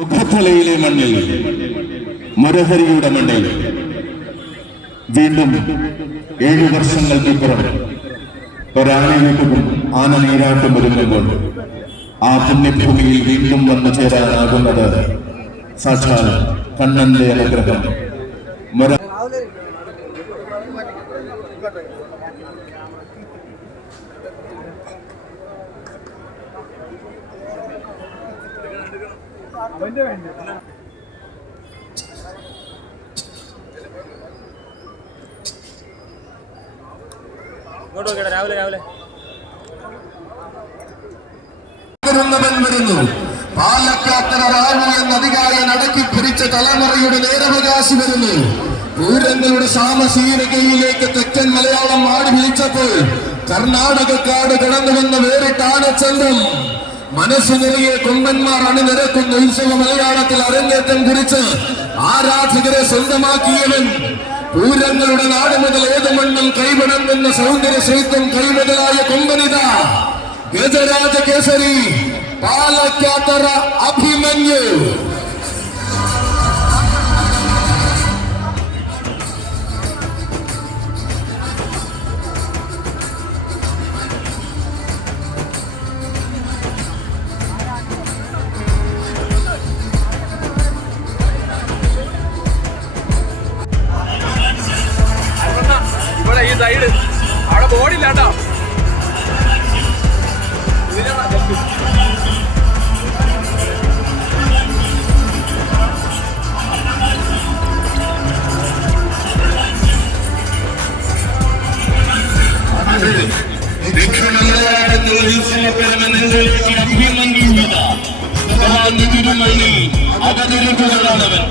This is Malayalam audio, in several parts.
മുഖത്തലയിലെ മണ്ണിൽ മുരഹരിയുടെ മണ്ണിൽ വീണ്ടും 7 വർഷങ്ങൾക്കിപ്പുറം ഒരാനയൂട്ടും ആന നീരാട്ടും ഒരുങ്ങുമ്പോൾ ആ പുണ്യഭൂമിയിൽ വീണ്ടും വന്നു ചേരാനാകുന്നത് സാക്ഷാൽ കണ്ണന്റെ അനുഗ്രഹം. വരുന്നു. പാലക്കാത്തറ റാവു എന്ന അധികാരിയെ അടക്കി ഭരിച്ച തലമുറയുടെ നേരവകാശി വരുന്നു. പൂരങ്ങളുടെ സാമശീലകയിലേക്ക് തെക്കൻ മലയാളം ആടി വിളിച്ചപ്പോൾ കർണാടകക്കാട് കടന്നു വന്ന വേറിട്ട ആനച്ചന്തം മനസ്സു നിറയെ കൊമ്പന്മാർ അണിനിരക്കുന്ന ഉത്സവ മലയാളത്തിൽ അരങ്ങേറ്റം കുറിച്ച് ആരാധകരെ സ്വന്തമാക്കിയവൻ. പൂരങ്ങളുടെ നാട് മുതൽ ഏത് മണ്ണും കൈവിടങ്ങുന്ന സൗന്ദര്യ ശൈത്യം കൈമുതലായ കൊമ്പനിത ഗജരാജ കേസരി പാലക്കാത്തറ അഭിമന്യു. സൈഡ് അവിടെ ബോർഡില്ലാട്ടോ. അകതിരിക്കുകയാണവൻ.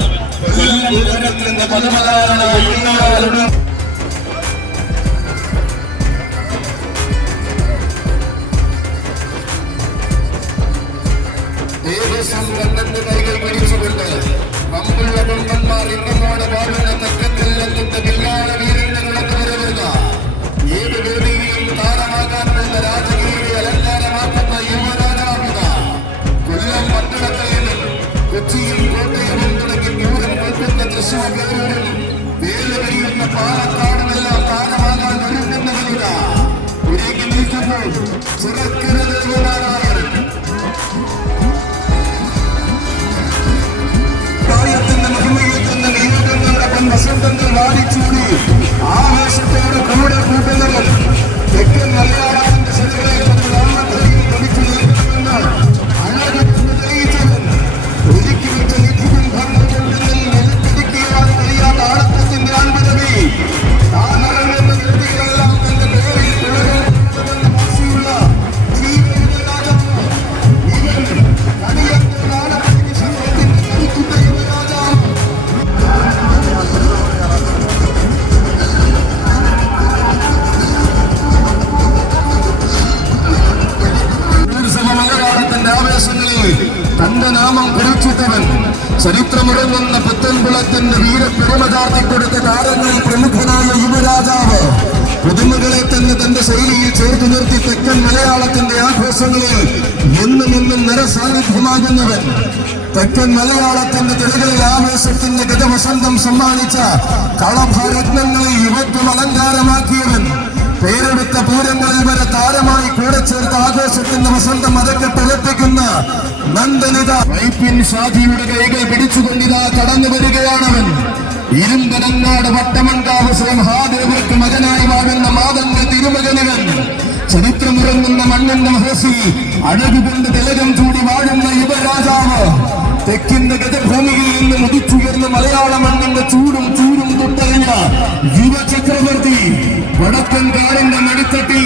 ദേവസ്വം കണ്ണന്റെ കൈകൾ പിടിച്ചുകൊണ്ട് പമ്പുള്ള കൊമ്പന്മാർ ഇന്നമോടെ വാഴുന്ന തെക്കത്തില്ലെന്നിന്റെ വില്ലാള വീരന്റെ കടന്നു വരുന്ന ഏത് വേദിയിലും താരമാകാനുള്ള രാജകീയ അലങ്കാരമാക്കുന്ന യുവരാജാവുക. കൊല്ലം പട്ടണത്തിൽ നിന്നും കൊച്ചിയും കോട്ടയവും തുടങ്ങി പൂരം കൊൽക്കുന്ന തൃശ്ശൂർ പേരൂരും വേലുകഴിയുന്ന പാലക്കാടുമെല്ലാം താരമാകാൻ ഒരുങ്ങുന്നവരില്ല. ഒരുങ്ങി നിൽക്കുമ്പോൾ ചിറക്കരുത് യുവനാരായണൻ. വസന്തങ്ങൾ വാടിച്ചൂടി ആവേശത്തോട് കൂടെ കൂട്ടുന്നവർ തെക്കൻ മലയാളത്തിന്റെ ശരീരത്തിൽ പഠിച്ചു നിൽക്കുന്ന അഴകെന്ന് തെളിയിച്ചവൻ. ഒരുക്കി വെച്ച നിധിയും ഭരണകൊണ്ടെങ്കിൽ വിലപിടിക്കുവാൻ കഴിയാത്ത ആളത്തിന്റെ അൻപതവി താനറങ്ങുന്ന വ്യക്തികളെല്ലാം തന്റെ പേരിൽ പുലരുമെന്ന വാശിയുള്ള ജീവന്റെ രാജാവ്. ഇവൻ കണിയന്റെ നാടകത്തിന് സമയത്തിന്റെ കരുത്തുന്ന രാജാവ്. തന്റെ നാമം കുറിച്ചിട്ടവൻ. ചരിത്രമുറങ്ങുന്ന പുത്തൻകുളത്തിന്റെ വീരപ്പെരുമ ചാർത്തിക്കൊടുത്ത താരങ്ങളിൽ പ്രമുഖനായ യുവരാജാവ്. പുതുമകളെ തന്നെ തന്റെ ശൈലിയിൽ ചേർത്ത് നിർത്തി തെക്കൻ മലയാളത്തിന്റെ ആഘോഷങ്ങളിൽ എന്നും നിറസാന്നിധ്യമാകുന്നവൻ. തെക്കൻ മലയാളത്തിന്റെ തെളികളിൽ ആവേശത്തിന്റെ ഗജവസന്തം സമ്മാനിച്ച കളഭരത്നങ്ങളെ യുവത്വം അലങ്കാരമാക്കിയവൻ. പേരെടുത്ത പൂരങ്ങളിൽ വരെ താരമായി കൂടെ ചേർത്ത ആഘോഷത്തിന്റെ വസന്തം അരക്കെട്ടിലെത്തിക്കുന്ന നന്ദനിത വൈപ്പിൻ ഷാജിയുടെ കൈകൾ പിടിച്ചുകൊണ്ടിതാ കടന്നു വരികയാണവൻ. ഇരുമ്പനങ്ങാട് വട്ടമൺകാവ് ശ്രീ മഹാദേവർക്ക് മകനായി വാഴുന്ന മാതംഗ തിരുമകനവൻ. ചരിത്രമുറങ്ങുന്ന മണ്ണിന്റെ മഹസി അഴകുകൊണ്ട് തിലകം ചൂടി വാഴുന്ന യുവരാജാവ്. തെക്കിന്റെ ഗജഭൂമിയിൽ നിന്ന് ഉദിച്ചുയർന്ന മലയാള മണ്ണിന്റെ ചൂടും തൊട്ടറിഞ്ഞ യുവചക്രവർത്തി. വടക്കൻ കാടിന്റെ നടുത്തട്ടിൽ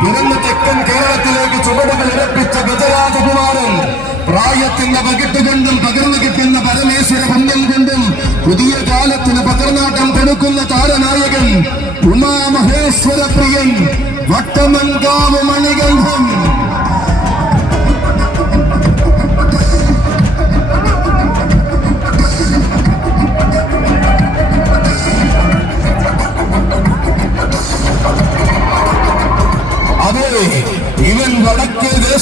പിറന്ന തെക്കൻ കേരളത്തിലേക്ക് ചുവടുകൾ ഇറപ്പിച്ച ഗജരാജകുമാരൻ. പ്രായത്തിന്റെ പകിട്ടുകൊണ്ടും പകർന്നു കിട്ടുന്ന പരമേശ്വര പുണ്യം കൊണ്ടും പുതിയ കാലത്തിന് പകർന്നാട്ടം കൊടുക്കുന്ന താരനായകൻ ഉമാമഹേശ്വര പ്രിയൻ വട്ടമൺകാവ് മണികണ്ഠൻ.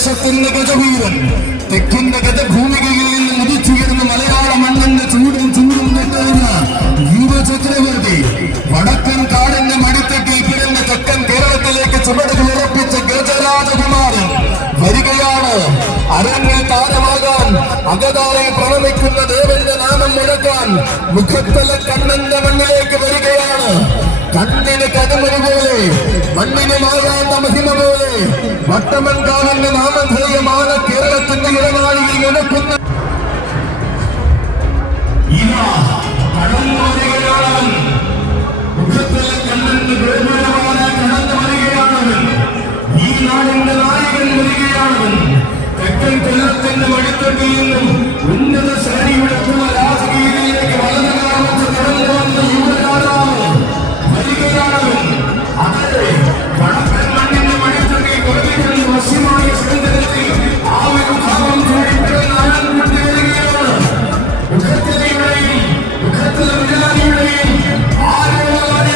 ദേശത്തിന്റെ ഗജവീരൻ, തെക്കിന്റെ ഗജഭൂമികയിൽ നിന്ന് ഉദിച്ചുയർന്ന മലയാള മണ്ണിന്റെ ചൂടും നെട്ടറിഞ്ഞ യുവചക്രവർത്തി, വടക്കൻ കാടിന്റെ മടിത്തട്ടിൽ കിടന്ന തെക്കൻ കേരളത്തിലേക്ക് ചുവടുകൾ ഉറപ്പിച്ച ഗജരാജകുമാരൻ വരികയാണ്. അരങ്ങിൽ താരമാകാൻ അകതാളെ പ്രണമിക്കുന്ന ദേവന്റെ നാമം മുടക്കാൻ മുഖത്തല കണ്ണന്റെ മണ്ണിലേക്ക് വരികയാണ്. കണ്ണിന് കടമൊരു പോലെ, മണ്ണിന് മായാണ്ട മഹിമ പോലെ വട്ടമൻകാവിന്റെ നാമധേയമാണ് കേരളത്തിന്റെ ഇടനാഴിയിൽ നടക്കുന്ന കടന്നു വരികയാണ്. മുഖത്തല കണ്ണന്റെ ഗോപുരമാണ് കടന്നു വരികയാണ്. ഈ നാടിന്റെ നായകൻ വരികയാണ്. തെക്കൻ കൊല്ലത്തിന്റെ വഴിത്തൊട്ടിൽ നിന്നും ഉന്നത ശ്രേണിയുടെ രാജകീയതയിലേക്ക് വളർന്നു കാണിച്ച് കടന്നു വന്ന യുവരാജാവ് വരികയാണ്. അതെ, വടക്കൻ മണ്ണിന്റെ വഴിത്തൊട്ടിൽ കൊലവിക്കുന്ന വശ്യമായ സൗന്ദര്യത്തിൽ ആ ഒരു ഭാവം ചൂടിപ്പിടുന്ന ആനന്ദ വരികയാണ്. മുഖത്തിലയുടെയും മുഖത്തില വിരാനിയുടെയും ആരോഗ്യമായ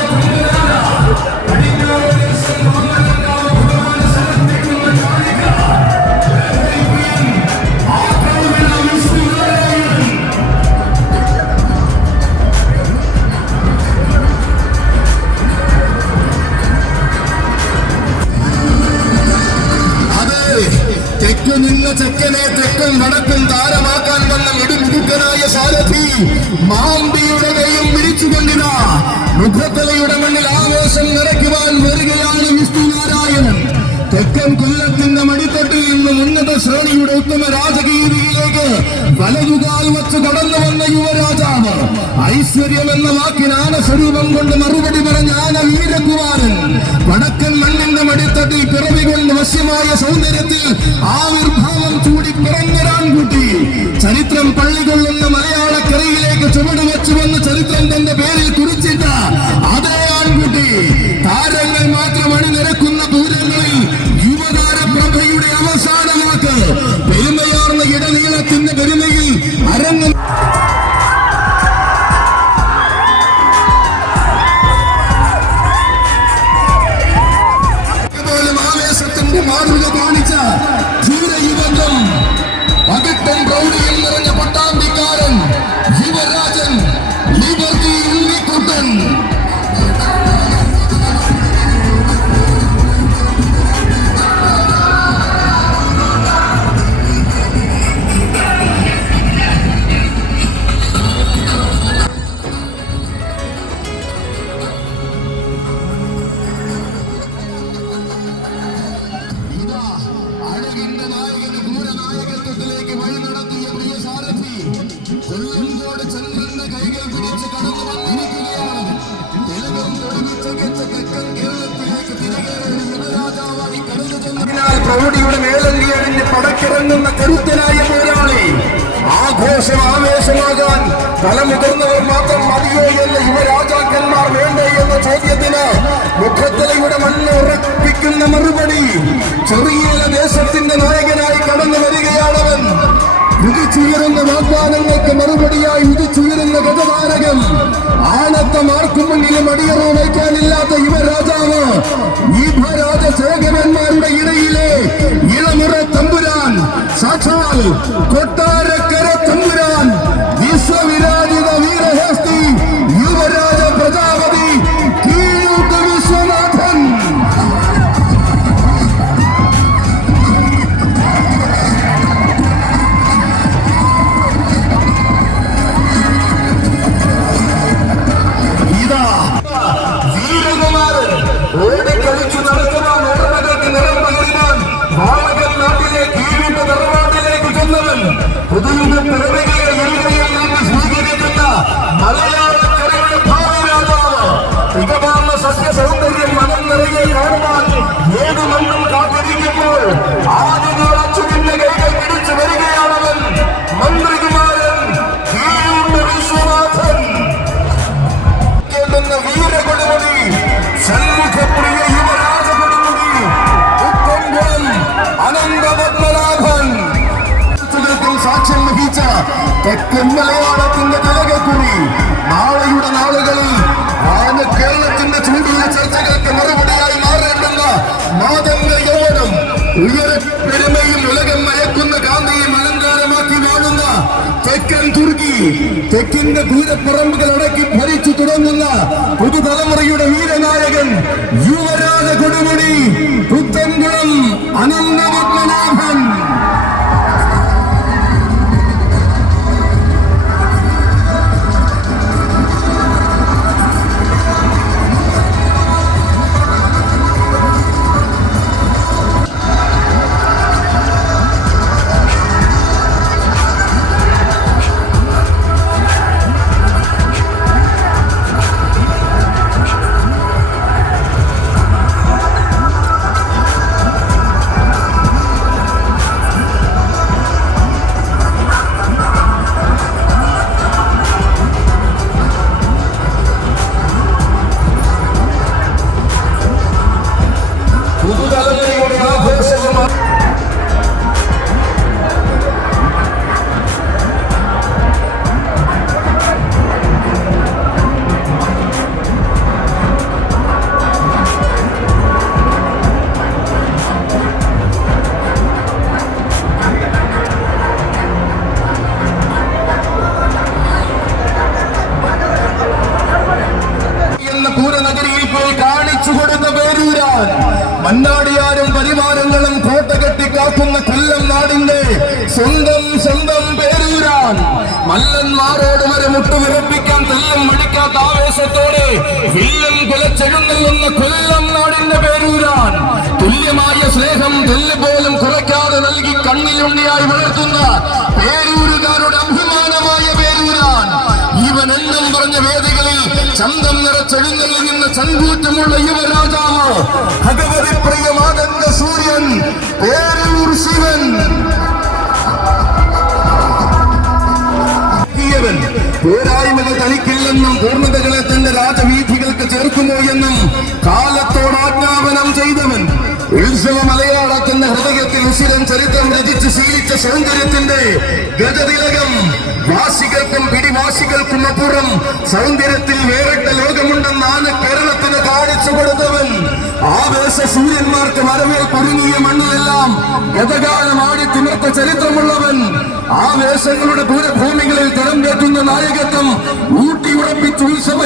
പടിഞ്ഞാറ് ദേശം ഭഗവാൻ സമർപ്പിക്കുന്ന കാണിക തെക്കു നിന്ന ചെക്കനെ തെക്കും വടക്കും താരമാക്കാൻ വന്ന മിടുമിടുക്കനായ സാരഥി മാമ്പിയുടെ കൈയും വിരിച്ചുകൊണ്ടിതാ മുഖത്തലയുടെ മണ്ണിൽ ആവേശം നിറയ്ക്കുവാൻ വരികയാണ് വിഷ്ണുനാരായണൻ. തെക്കൻ കൊല്ലത്തിന്റെ മടിത്തട്ടിൽ നിന്നും ഉന്നത ശ്രേണിയുടെ ഉത്തമ രാജകീയതയിലേക്ക് വലതുകാൽ വച്ച് കടന്നു വന്ന യുവരാജാവ്, ഐശ്വര്യം എന്ന വാക്കിനാന സ്വരൂപം കൊണ്ട് മറുപടി പറഞ്ഞ ആന വീരകുമാരൻ, വടക്കൻ മണ്ണിന്റെ മടിത്തട്ടിൽ പിറവികൊണ്ട് വശ്യമായ സൗന്ദര്യത്തിൽ ആവിർഭാവം ചൂടി പിറന്നൊരാൺകുട്ടി, ചരിത്രം പള്ളികൊള്ളുന്ന മലയാളക്കരയിലേക്ക് ചുവട് വെച്ചു വന്ന് ചരിത്രം തന്റെ പേരിൽ കുറിച്ചിട്ട അതേ ആൺകുട്ടി, താരങ്ങൾ മാത്രം അണിനിരക്കുന്ന ദൂരങ്ങളിൽ യുവതാരപ്രഭയുടെ അവസാന വാക്ക്, പെരുമയാർന്ന ഇടനീളത്തിന്റെ പെരുമയിൽ അരങ്ങ് പോലും ആവേശത്തിന്റെ മാതൃക കാണിച്ച ധീരയുവത്വം, പകിട്ടൻ പ്രൗഢിയിൽ നിറഞ്ഞ പട്ടാമ്പിക്കാരൻ യുവരാജൻ ലിബർട്ടി ഉണ്ണിക്കുട്ടൻ. അഴകിന്റെ നായകന് പൂരനായകത്വത്തിലേക്ക് വഴി നടത്തിയ പ്രിയ സാരഥി കൊല്ലങ്കോട് ചന്ദ്രന്റെ കൈകൾ പിടിച്ച് കടന്നു വന്നിരിക്കുകയാണ്. തിലകം തൊടുവിച്ച തെക്കൻ കേരളത്തിലേക്ക് തിരികെ യുവരാജാവായി കടന്നു ചെന്നതിനാൽ പ്രൗഢിയുടെ മേലങ്കി അണിഞ്ഞ് പടക്കിറങ്ങുന്ന കരുത്തനായ പോരാളി. ആഘോഷം ആവേശമാകാൻ തലമുതിർന്നവർ മാത്രം മതിയോ എന്ന യുവരാജാക്കന്മാർ വേണ്ടേ എന്ന ചോദ്യത്തിന് മുഖത്തലയുടെ മണ്ണ് ഉറപ്പിക്കുന്ന മറുപടി, ചെറിയ ദേശത്തിന്റെ നായകനായി കടന്നു വരികയാണവൻ. ഉദിച്ചുയരുന്ന വാഗ്ദാനങ്ങൾക്ക് മറുപടിയായി ഉദിച്ചുയരുന്ന ഗജതാരകം, ആണത്ത മാർക്കും മുന്നിലും അടിയറോ വയ്ക്കാനില്ലാത്ത യുവരാജാവ്, യുവരാജശേഖരന്മാരുടെ ഇടയിലെ ഇളമുറ തമ്പുരാൻ, സാക്ഷാൽ കൊട്ടാരക്കര തമ്പുരാൻ, വിശ്വവിരാജിത വീരഹസ്തി യുവരാജ പ്രജാപതി കീഴൂട്ട് വിശ്വനാഥൻ. വീരകുമാരൻ ഓടിക്കളിച്ചു നടക്കുവാൻ ഓർമ്മകൾക്ക് നിറം പകരുവാൻ ബാലകൻ നാട്ടിലെ കീഴിട്ട തറവാട്ടിലേക്ക് ചെന്നവൻ, പുതുയുഗ പിറവികളെ എഴുകയിൽ നിന്ന് സ്വീകരിക്കുന്ന മലയാളക്കരയുടെ ഭാവി രാജാവ്, തികമാർന്ന സസ്യസൗന്ദര്യം മനം നിറയെ കാണുവാൻ ഏത് മണ്ണും കാത്തിരിക്കുമ്പോൾ ആദ്യ അച്ഛന്റെ കൈകൾ പിടിച്ചു വരികയാണവൻ, മന്ത്രികുമാരൻ കീഴൂട്ട് വിശ്വനാഥൻ. വീരകൊടുമുടി, ഷൺമുഖപ്രിയ യുവരാജകൊടുമുടി, ഉത്തംകുളം അനന്തപത്മനാഭൻ സാക്ഷ്യം വഹിച്ച തെക്കൻ മലയാളത്തിന്റെ തിലകക്കുറി. നാളെയുടെ നാളുകളിൽ കേരളത്തിന്റെ ചൂടുള്ള ചർച്ചകൾക്ക് മറുപടിയായി മാറേണ്ടുന്ന മാതംഗ യൗവനം, ഉയരപ്പെരുമയും വടക്കൻ തുർക്കി തെക്കിന്റെ ദൂരപ്പറമ്പുകൾ അടക്കി ഭരിച്ചു തുടങ്ങുന്ന പുതുതലമുറയുടെ വീരനായകൻ യുവരാജ കൊടുമുടി പുത്തൻകുളം അനന്തപത്മനാഭൻ. പുതുതലമുറയുടെ ആഘോഷമാണ്. പൂരനഗരിയിൽ പോയി കാണിച്ചു കൊടുത്ത പേരൂരാൻ മന്നാടിയാരും പരിവാരങ്ങളും കോട്ട കെട്ടി കാക്കുന്ന കൊല്ലം നാടിന്റെ സ്വന്തം പേരൂരാൻ മല്ലന്മാരോട് വരെ മുട്ടുവിറപ്പിക്കാൻ തെല്ലും മടിക്കാത്ത ആവേശത്തോടെ വില്ലം കുലച്ചെഴുന്നള്ളുന്ന കൊല്ലം നാടിന്റെ പേരൂരാൻ തുല്യമായ സ്നേഹം തെല്ല് പോലും കുറയ്ക്കാതെ നൽകി കണ്ണിലുണ്ണിയായി വളർത്തുന്ന പേരൂരുകാരുടെ അഭിമാനമായ പേരൂരാൻ ഇവൻ എന്നും പറഞ്ഞ വേദികളിൽ ചന്തം നിറച്ചെഴുന്നള്ളി നിന്ന ചങ്കൂറ്റമുള്ള യുവരാജാവ് ഭഗവതി പ്രിയമാതന്റെ സൂര്യൻ പേരൂർ ശിവൻ. പോരായ്മകൾ തനിക്കില്ലെന്നും പൂർണ്ണതകളെ തന്റെ രാജവീഥികൾക്ക് ചേർക്കുമോ എന്നും കാലത്തോട് ആജ്ഞാപനം ചെയ്തവൻ. ഉത്സവ മലയാളത്തിന്റെ ഹൃദയത്തിൽ ഉശിരൻ ചരിത്രം രചിച്ച് ശീലിച്ച സൗന്ദര്യത്തിന്റെ ഗജതിലകം വാസികൾക്കും പിടിവാസികൾക്കും അപ്പുറം സൗന്ദര്യത്തിൽ വേറിട്ട ലോകമുണ്ടെന്നാണ് കേരളത്തിന് കാണിച്ചു കൊടുത്തവൻ. ആവേശ സൂര്യന്മാർക്ക് വരവേൽപ്പൊരുങ്ങിയ മണ്ണിലെല്ലാം ഗതകാലം ആടി തിമിർത്ത ചരിത്രമുള്ളവൻ. ആവേശങ്ങളുടെ ദൂരഭൂമികളിൽ തരം കയറ്റുന്ന നായകത്വം ഊട്ടിയുറപ്പിച്ച് ഉത്സവ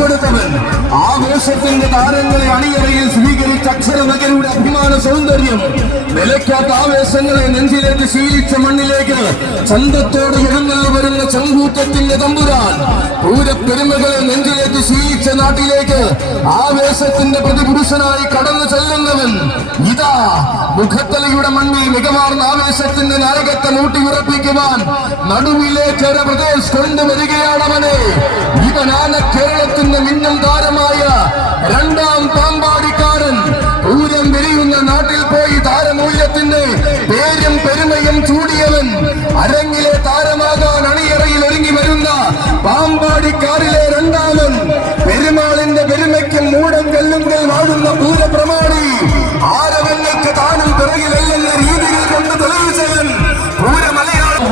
കൊടുത്തവൻ. ആഘോഷത്തിന്റെ താരങ്ങളെ അണിയറയിൽ സ്വീകരിച്ച അക്ഷരനഗരിയുടെ അഭിമാന സൗന്ദര്യം നിലയ്ക്കാത്ത ആവേശങ്ങളെ നെഞ്ചിലേക്ക് ശീലിച്ച മണ്ണിലേക്ക് ചന്തത്തോട് എഴുന്നള്ളി വരുന്ന ചങ്കൂറ്റത്തിന്റെ തമ്പുരാൻ പൂരപ്പെരുമകളെ നെഞ്ചിലേക്ക് ശീലിച്ച നാട്ടിലേക്ക് ആവേശത്തിന്റെ പ്രതിപുരുഷനായി കടന്നു ചെല്ലുന്നവൻ ഇതാ മുഖത്തലയുടെ മണ്ണിൽ മികവാർന്ന ആവേശത്തിന്റെ നായകത്വം ഊട്ടിയുറപ്പിക്കുവാൻ നടുവിലേക്ക് പ്രദേശ് കൊണ്ടുവരികയാണവനെ. ഇവനാണ് കേരളത്തിന്റെ മിന്നം താരമായ രണ്ടാം പാമ്പാടിക്കാരൻ. പൂരം വിരിയുന്ന നാട്ടിൽ പോയി താരമൂല്യത്തിന്റെ പേരും പെരുമയും ചൂടിയവൻ. അരങ്ങിലെ താരമാകാൻ അണിയറയിൽ ഒരുങ്ങി വരുന്ന പാമ്പാടിക്കാരിലെ രണ്ടാമൻ. പെരുമാളിന്റെ പെരുമയ്ക്കും മൂടം കല്ലുങ്കൽ വാഴുന്ന പൂരപ്രമാണി. ആരവങ്ങൾക്ക് താനും പിറകിലല്ലെന്ന രീതിയിൽ കൊണ്ട് തെളിയിച്ചവൻ പൂരമലയാളം.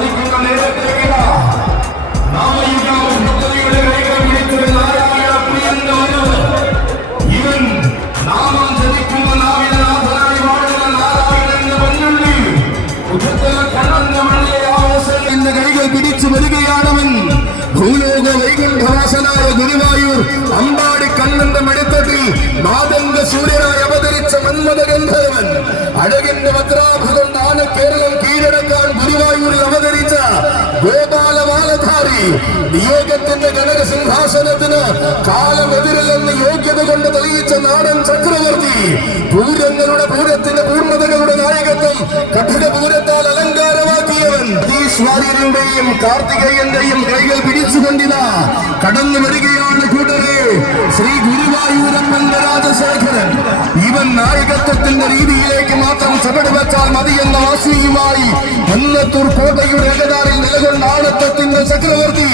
കൈകൾ പിടിച്ചു വരികയാണവൻ. ഭൂലോക വൈകുണ്ഠവാസനായ ഗുരുവായൂർ അമ്പാടി കണ്ണന്റെ മടിത്തട്ടിൽ മാതംഗ സൂര്യനായി അവതരിച്ച മന്മഥ ഗന്ധർവൻ. അഴകിന്റെ ഭദ്രാഭ കൊണ്ടാണ് കേരളം കീഴടക്കാൻ ഗുരുവായൂരിൽ അവതരിച്ച ഗോപാലമാലധാരി. നിയോഗത്തിന്റെ കനക സിംഹാസനത്തിന് കാലമെതിരില്ലെന്ന് യോഗ്യത കൊണ്ട് തെളിയിച്ച നാടൻ ചക്രവർത്തി. പൂരങ്ങളുടെ പൂരത്തിന്റെ പൂർണ്ണതകളുടെ നായകത്വം കഠിന പൂരത്താൽ അലങ്കാരമാക്കിയവൻ. ഐശ്വര്യന്റെയും കാർത്തികേയന്റെയും കൈകൾ പിടിച്ചുകൊണ്ടിതാ കടന്നു വരികയാണ് കൂട്ടരെ ശ്രീ ഗുരുവായൂരപ്പന്റെ രാജശേഖരൻ. ഇവൻ നായകത്വത്തിന്റെ രീതിയിലേക്ക് മാത്രം ചുവടുവെച്ചാൽ മതിയെന്ന വാശിയുമായി കൊല്ലത്തൂർ കോട്ടയുടെ ഇടനാടിൽ നിലകൊണ്ട ആണത്വത്തിന്റെ ചക്രവർത്തി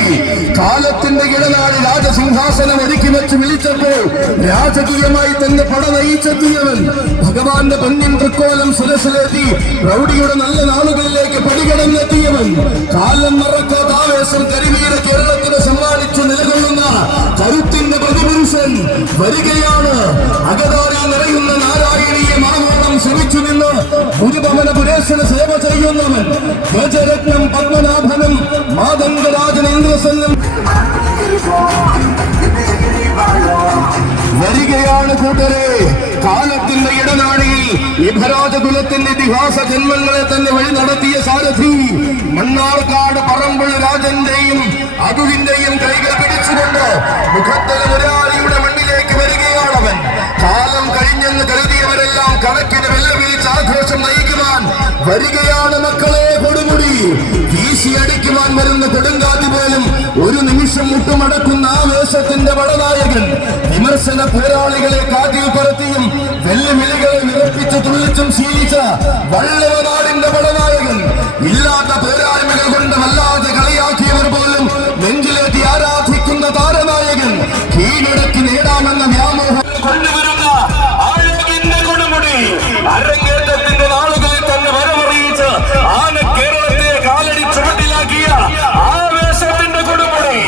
കാലത്തിന്റെ ഇടനാട് രാജസിംഹാസനം ഒരുക്കി വെച്ച് വിളിച്ചപ്പോൾ രാജകീയമായി തന്നെ പട നയിച്ചെത്തിയവൻ ഭഗവാന്റെ പൊന്നിൻ തൃക്കോലം സുരസിലെത്തി പ്രൗഢിയുടെ നല്ല നാളുകളിലേക്ക് പടികടന്നെത്തിയവൻ കാലം മറക്കാത്ത ആവേശം കരിവീര കേരളത്തിന് സമ്മാനിച്ചു നിലകൊള്ളുന്ന കരുത്തിന്റെ പ്രതിപുരുഷൻ വരികയാണ്. അകതാരിൽ നിറയുന്ന നാരായണീയ മാനോളം ശ്രമിച്ചു നിന്ന് ഗുരുഭവന പുരേശന് സേവ ചെയ്യുന്നവൻ ഗജരത്നം പത്മനാഭനും മാതംഗരാജൻ ഇന്ദ്രസെന്നും വരികയാണ് കൂട്ടരെ. കാലത്തിന്റെ ഇടനാഴിയിൽ വിഭരാജകുലത്തിന്റെ ഇതിഹാസ ജന്മങ്ങളെ തന്നെ വഴി നടത്തിയ സാരഥി മണ്ണാർക്കാട് പറമ്പുഴ രാജന്റെയും അതുവിന്റെയും കൈകൾ പിടിച്ചുകൊണ്ട് മുഖത്തല മുരാരിയുടെ മണ്ണിലേക്ക് വരികയാണവൻ. കാലം കഴിഞ്ഞെന്ന് കരുതിയവരെല്ലാം കണക്കിന് വെല്ലുവിളിച്ച് ആഘോഷം നയിക്കുവാൻ വരികയാണ് മക്കളെ. കൊടുമുടി വീശിയടിക്കുവാൻ വരുന്ന കൊടുങ്കാറ്റ് പോലും ഒരു നിമിഷം മുട്ടുമടക്കുന്ന ആവേശത്തിന്റെ വടനായകൻ. വിമർശന പോരാളികളെ കാറ്റിൽ പറത്തിയും വെല്ലുവിളികളെ വിറപ്പിച്ച് തുള്ളിച്ചും ശീലിച്ച വള്ളവനാടിന്റെ വടനായകൻ. ഇല്ലാത്ത പോരായ്മകൾ കൊണ്ട് വല്ലാതെ കളിയാക്കിയവർ പോലും നെഞ്ചിലേറ്റി ആരാധിക്കുന്ന താരനായകൻ. കീഴടക്കി നേടാമെന്ന വ്യാമോഹം കൊണ്ടുവരുന്ന ആഴകിന്റെ കൊടുമുടി അരങ്ങേറ്റത്തിന്റെ നാളുകളിൽ തന്നെ വരവറിയിച്ച് ആന കേരളത്തെ കാലടി ചുവട്ടിലാക്കിയ ആവേശത്തിന്റെ കൊടുമുടി.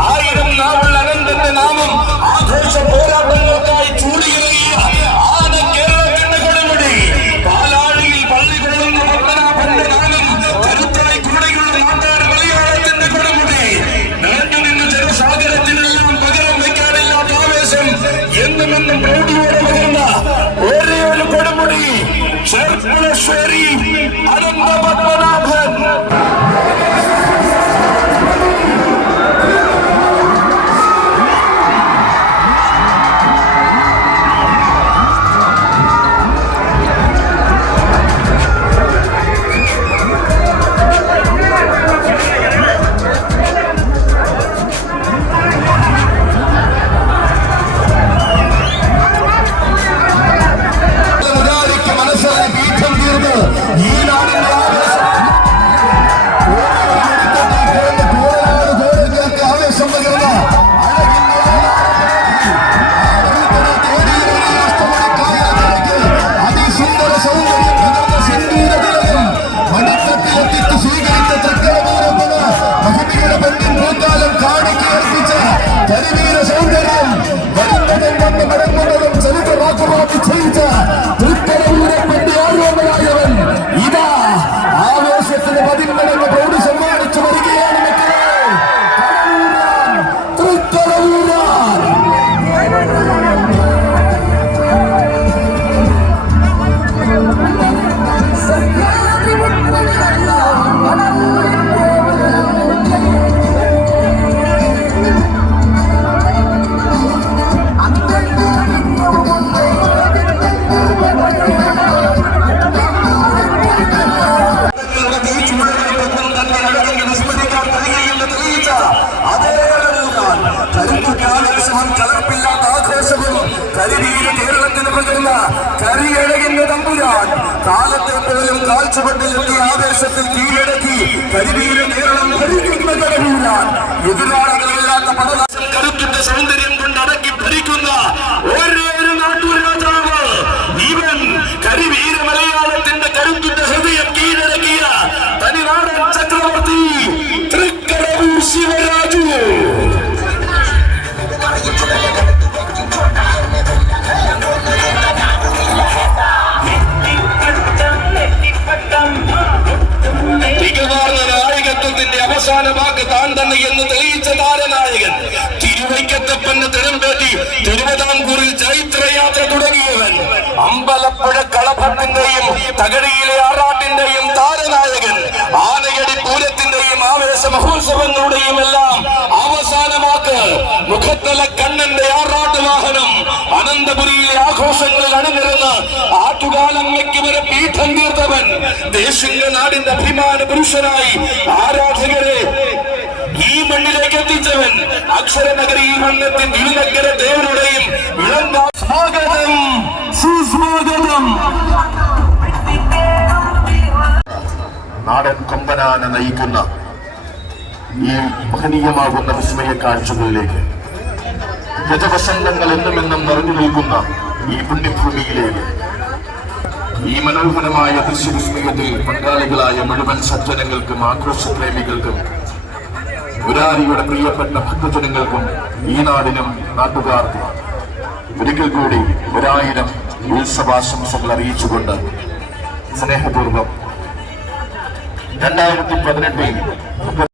1000 നാവുള്ള അനന്തന്റെ നാമം ആഘോഷ പോരാട്ടങ്ങൾക്കായി ചൂടിയിറങ്ങിയ ആന കേരളത്തിന്റെ കൊടുമുടി. പാലാഴിയിൽ പള്ളി കൊള്ളുന്ന പത്മനാഭന്റെ നാമം കരുത്തായി കൂടെയുള്ള നാട്ടാർ മലയാളത്തിന്റെ കൊടുമുടി. നിറഞ്ഞു നിന്ന് ജനസാഗരത്തിനെല്ലാം പകരം വയ്ക്കാനില്ലാത്ത ആവേശം എന്നുമെന്നും പ്രൗഢിയോടെ പകർന്ന ഒരേ ഒരു കൊടുമുടി ചെർപ്പുളശ്ശേരി അനന്ത പത്മനാഭൻ. ഇതാ ആവേശത്തിന് 10 മടങ്ങ് പ്രൗഢി സമ്മാനിച്ചു വരികയാണ് തൃക്കടവൂരാൻ. കലർപ്പില്ലാത്ത ആഘോഷവും കരിവീര കേരളത്തിന് പകർന്ന കരിയഴകിന്റെ തമ്പുരാൻ. കാലത്തെ പോലും കാൽച്ചുവട്ടിലെത്തിയ ആവേശത്തിൽ കീഴടക്കി കരിവീര കേരളം ഭരിക്കുന്ന കടവൂരാൻ. എതിരാളികളില്ലാത്ത പടനാശം കരുത്തിന്റെ സൗന്ദര്യം കൊണ്ട് അടക്കി ഭരിക്കുന്ന ഒരേ ഒരു നാട്ടൂർ രാജാവ്. ഇവൻ കരിവീര മലയാളത്തിന്റെ കരുത്തിന്റെ ഹൃദയം കീഴടക്കിയ തനിനാടൻ ചക്രവർത്തി തൃക്കടവൂർ ശിവരാജു. നായകത്വത്തിന്റെ അവസാന വാക്ക് താൻ തന്നെ എന്ന് തെളിയിച്ച താരനായകൻ. തിരുവൈക്കത്തപ്പന്റെ തിരമ്പേറ്റി തിരുവിതാംകൂറിൽ ചൈത്രയാത്ര തുടങ്ങിയവൻ. അമ്പലപ്പുഴ കളഭത്തിന്റെയും തകഴിയിലെ ആറാട്ടിന്റെയും താരനായകൻ. ആനയടി പൂരത്തിന്റെയും ആവേശ മഹോത്സവങ്ങളുടെയും എല്ലാം അവസാനമാക്ക് മുഖത്തല കണ്ണന്റെ ആറാട്ട് വാഹനം അനന്തപുരിയിലെ ആഘോഷങ്ങളിൽ അണിനിരന്ന ആറ്റുകാലമ്മയ്ക്ക് വരെ പീഠം തീർത്തവൻ, ദേശിംഗ നാടിന്റെ അഭിമാന പുരുഷനായി ആരാധകരെ ഈ മണ്ണിലേക്ക് എത്തിച്ചവൻ, അക്ഷരനഗരി മണ്ണെത്തി തിരുനഗര ദേവരുടെയും ഇളങ്കാ സ്വാഗതം, സുസ്വാഗതം. നാടൻ കൊമ്പനാന നയിക്കുന്ന ഈ മഹനീയമാകുന്ന വിസ്മയ കാഴ്ചകളിലേക്ക്, ഗജവസന്തങ്ങൾ എന്നുമെന്നും നിറഞ്ഞു നിൽക്കുന്ന ഈ പുണ്യഭൂമിയിലേക്ക്, ഈ മനോഹരമായ ദൃശ്യവിസ്മയത്തിൽ പങ്കാളികളായ മുഴുവൻ സജ്ജനങ്ങൾക്കും ആഘോഷപ്രേമികൾക്കും മുരാരിയുടെ പ്രിയപ്പെട്ട ഭക്തജനങ്ങൾക്കും ഈ നാടിനും നാട്ടുകാർക്കും ഒരിക്കൽ കൂടി 1000 ഉത്സവാശംസകൾ അറിയിച്ചുകൊണ്ട് സ്നേഹപൂർവ്വം 2018